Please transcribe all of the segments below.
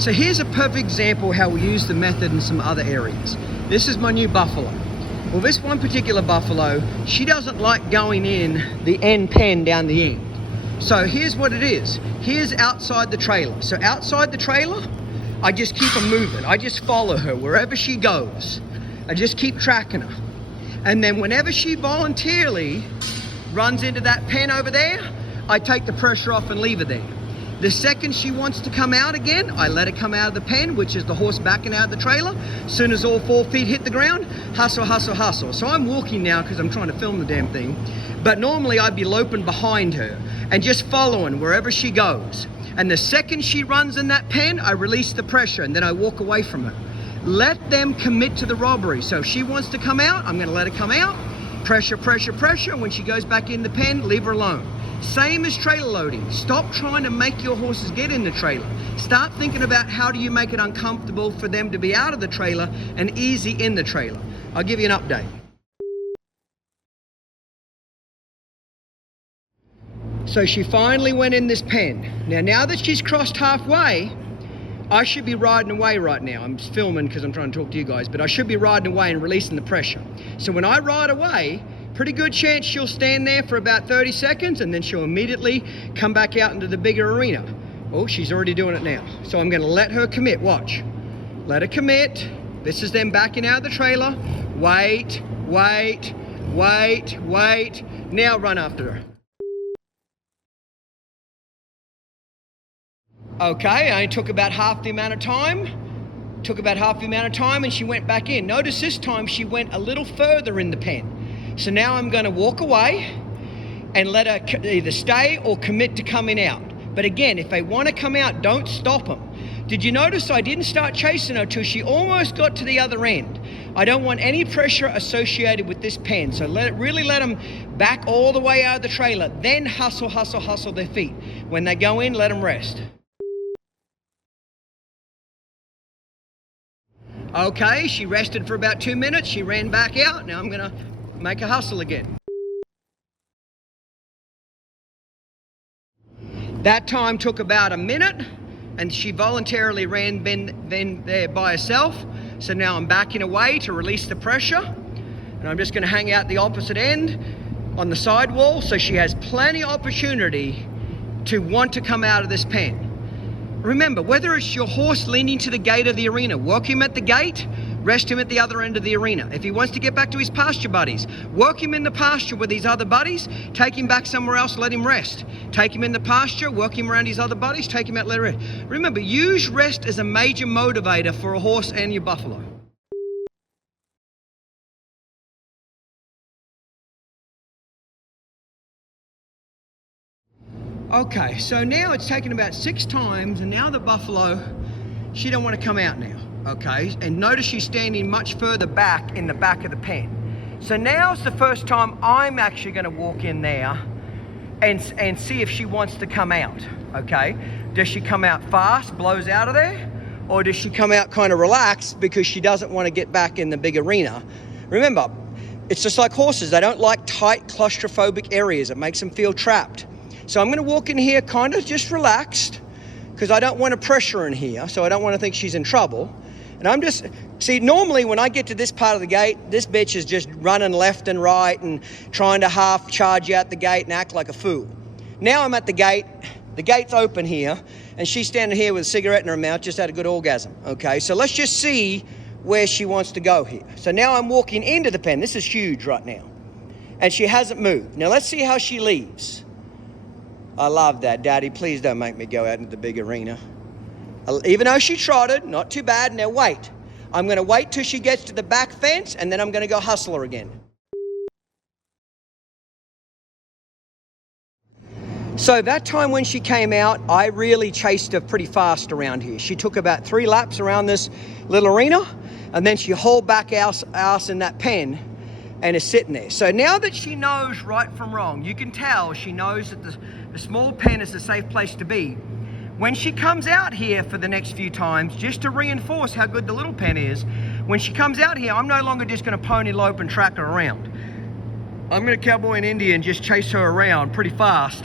So here's a perfect example how we use the method in some other areas. This is my new buffalo. Well, this one particular buffalo, she doesn't like going in the end pen down the end. So here's what it is. Here's outside the trailer. So outside the trailer, I just keep her moving. I just follow her wherever she goes. I just keep tracking her. And then whenever she voluntarily runs into that pen over there, I take the pressure off and leave her there. The second she wants to come out again, I let her come out of the pen, which is the horse backing out of the trailer. As soon as all 4 feet hit the ground, hustle, hustle, hustle. So I'm walking now because I'm trying to film the damn thing. But normally I'd be loping behind her and just following wherever she goes. And the second she runs in that pen, I release the pressure and then I walk away from her. Let them commit to the robbery. So if she wants to come out, I'm gonna let her come out. Pressure, pressure, pressure. When she goes back in the pen, leave her alone. Same as trailer loading. Stop trying to make your horses get in the trailer. Start thinking about how do you make it uncomfortable for them to be out of the trailer and easy in the trailer. I'll give you an update. So she finally went in this pen. Now that she's crossed halfway, I should be riding away right now. I'm filming because I'm trying to talk to you guys, but I should be riding away and releasing the pressure. So when I ride away, pretty good chance she'll stand there for about 30 seconds and then she'll immediately come back out into the bigger arena. Oh, she's already doing it now. So I'm gonna let her commit, watch. Let her commit. This is them backing out of the trailer. Wait, wait, wait, wait. Now run after her. Okay, I took about half the amount of time. And she went back in. Notice this time she went a little further in the pen. So now I'm gonna walk away and let her either stay or commit to coming out. But again, if they wanna come out, don't stop them. Did you notice I didn't start chasing her till she almost got to the other end? I don't want any pressure associated with this pen. So really let them back all the way out of the trailer, then hustle, hustle, hustle their feet. When they go in, let them rest. Okay, she rested for about 2 minutes. She ran back out. Now I'm gonna make a hustle again. That time took about a minute and she voluntarily ran then there by herself. So now I'm backing away to release the pressure. And I'm just gonna hang out the opposite end on the sidewall so she has plenty of opportunity to want to come out of this pen. Remember, whether it's your horse leaning to the gate of the arena, work him at the gate, rest him at the other end of the arena. If he wants to get back to his pasture buddies, work him in the pasture with his other buddies, take him back somewhere else, let him rest. Take him in the pasture, work him around his other buddies, take him out, let him rest. Remember, use rest as a major motivator for a horse and your buffalo. Okay, so now it's taken about 6 times and now the buffalo, she don't want to come out now, okay? And notice she's standing much further back in the back of the pen. So now's the first time I'm actually gonna walk in there and see if she wants to come out, okay? Does she come out fast, blows out of there? Or does she come out kind of relaxed because she doesn't want to get back in the big arena? Remember, it's just like horses. They don't like tight, claustrophobic areas. It makes them feel trapped. So I'm gonna walk in here kind of just relaxed because I don't want to pressure in here, so I don't want to think she's in trouble. And I'm just, see, normally when I get to this part of the gate, this bitch is just running left and right and trying to half charge out the gate and act like a fool. Now I'm at the gate's open here, and she's standing here with a cigarette in her mouth, just had a good orgasm, okay? So let's just see where she wants to go here. So now I'm walking into the pen. This is huge right now. And she hasn't moved. Now let's see how she leaves. I love that. Daddy, please don't make me go out into the big arena. Even though she trotted, not too bad. Now wait. I'm gonna wait till she gets to the back fence and then I'm gonna go hustle her again. So that time when she came out, I really chased her pretty fast around here. She took about 3 laps around this little arena and then she hauled back ass in that pen and is sitting there. So now that she knows right from wrong, you can tell she knows that the small pen is a safe place to be. When she comes out here for the next few times, just to reinforce how good the little pen is, when she comes out here, I'm no longer just gonna pony lope and track her around. I'm gonna cowboy an Indian and just chase her around pretty fast.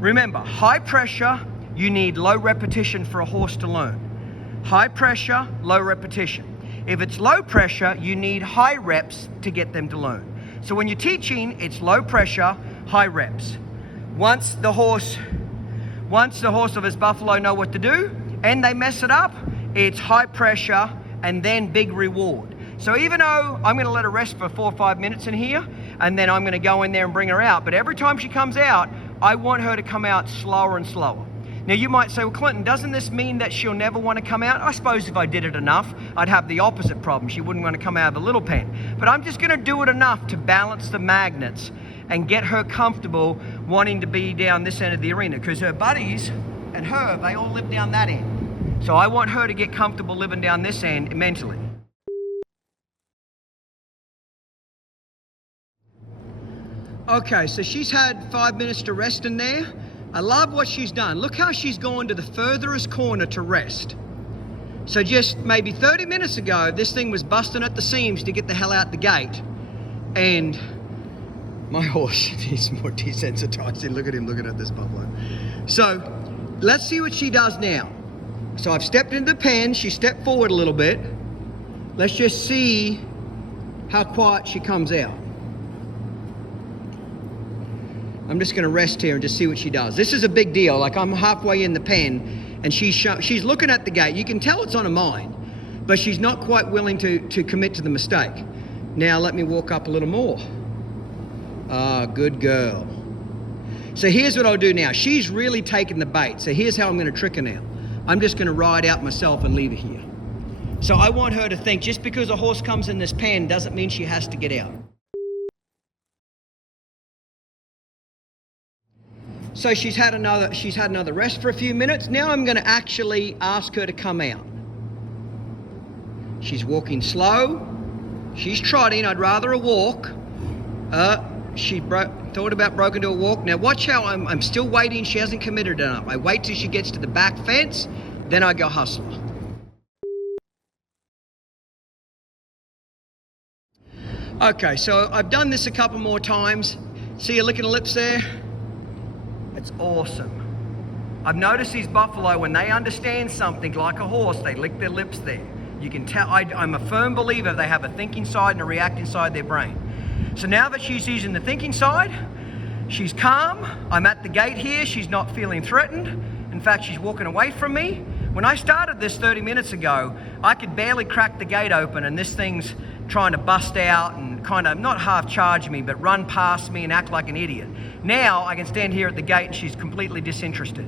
Remember, high pressure, you need low repetition for a horse to learn. high pressure, low repetition. If it's low pressure, you need high reps to get them to learn. So when you're teaching, it's low pressure, high reps. Once the horse or his buffalo know what to do and they mess it up, it's high pressure and then big reward. So even though I'm going to let her rest for 4 or 5 minutes in here, and then I'm going to go in there and bring her out, but every time she comes out, I want her to come out slower and slower. Now you might say, well, Clinton, doesn't this mean that she'll never want to come out? I suppose if I did it enough, I'd have the opposite problem. She wouldn't want to come out of the little pen. But I'm just going to do it enough to balance the magnets and get her comfortable wanting to be down this end of the arena, because her buddies and her, they all live down that end. So I want her to get comfortable living down this end mentally. Okay, so she's had 5 minutes to rest in there. I love what she's done. Look how she's gone to the furthest corner to rest. So just maybe 30 minutes ago, this thing was busting at the seams to get the hell out the gate. And my horse needs more desensitizing. Look at him looking at this buffalo. So let's see what she does now. So I've stepped into the pen. She stepped forward a little bit. Let's just see how quiet she comes out. I'm just going to rest here and just see what she does. This is a big deal. Like, I'm halfway in the pen and she's looking at the gate. You can tell it's on her mind, but she's not quite willing to commit to the mistake. Now let me walk up a little more. Ah, good girl. So here's what I'll do now. She's really taken the bait. So here's how I'm going to trick her now. I'm just going to ride out myself and leave her here. So I want her to think just because a horse comes in this pen doesn't mean she has to get out. So she's had another rest for a few minutes. Now I'm going to actually ask her to come out. She's walking slow. She's trotting. I'd rather a walk. She thought about broken to a walk. Now watch how I'm still waiting. She hasn't committed enough. I wait till she gets to the back fence, then I go hustler. Okay, so I've done this a couple more times. See her licking her lips there? It's awesome. I've noticed these buffalo, when they understand something like a horse, they lick their lips there. You can tell. I'm a firm believer they have a thinking side and a reacting side of their brain. So now that she's using the thinking side, she's calm. I'm at the gate here. She's not feeling threatened. In fact, she's walking away from me. When I started this 30 minutes ago, I could barely crack the gate open and this thing's trying to bust out and kind of not half charge me, but run past me and act like an idiot. Now I can stand here at the gate and she's completely disinterested.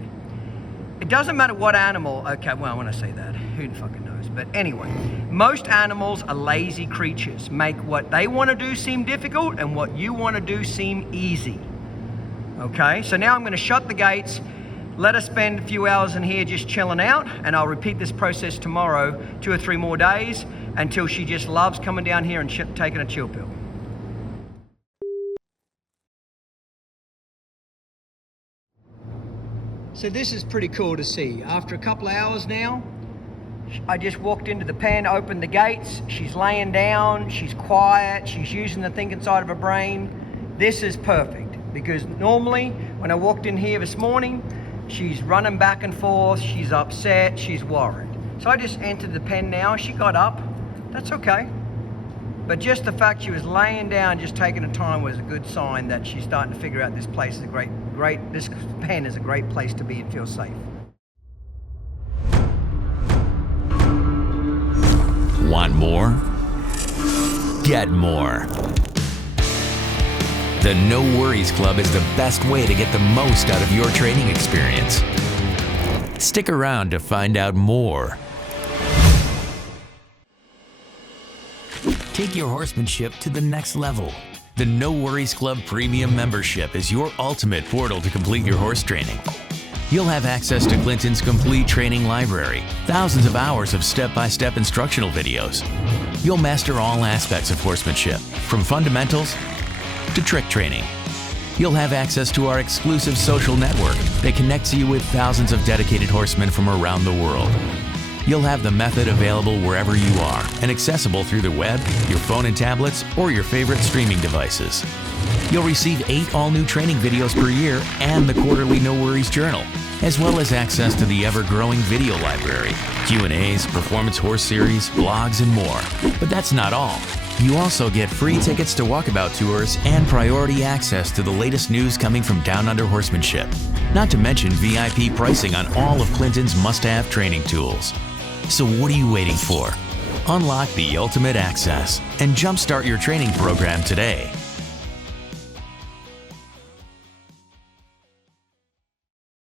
It doesn't matter what animal, okay, well, when I say that, who fucking knows? But anyway, most animals are lazy creatures. Make what they want to do seem difficult and what you want to do seem easy. Okay, so now I'm going to shut the gates, let her spend a few hours in here just chilling out, and I'll repeat this process tomorrow, 2 or 3 more days, until she just loves coming down here and taking a chill pill. So this is pretty cool to see. After a couple of hours now, I just walked into the pen, opened the gates, she's laying down, she's quiet, she's using the thinking side of her brain. This is perfect, because normally when I walked in here this morning, she's running back and forth, she's upset, she's worried. So I just entered the pen now, she got up, that's okay. But just the fact she was laying down, just taking her time, was a good sign that she's starting to figure out this place is this pen is a great place to be and feel safe. Want more? Get more. The No Worries Club is the best way to get the most out of your training experience. Stick around to find out more. Take your horsemanship to the next level. The No Worries Club Premium Membership is your ultimate portal to complete your horse training. You'll have access to Clinton's complete training library, thousands of hours of step-by-step instructional videos. You'll master all aspects of horsemanship, from fundamentals to trick training. You'll have access to our exclusive social network that connects you with thousands of dedicated horsemen from around the world. You'll have the method available wherever you are and accessible through the web, your phone and tablets, or your favorite streaming devices. You'll receive 8 all-new training videos per year and the quarterly No Worries Journal. as well as access to the ever-growing video library, Q&As, performance horse series, blogs, and more. But that's not all. You also get free tickets to walkabout tours and priority access to the latest news coming from Downunder Horsemanship. Not to mention VIP pricing on all of Clinton's must-have training tools. So what are you waiting for? Unlock the ultimate access and jumpstart your training program today.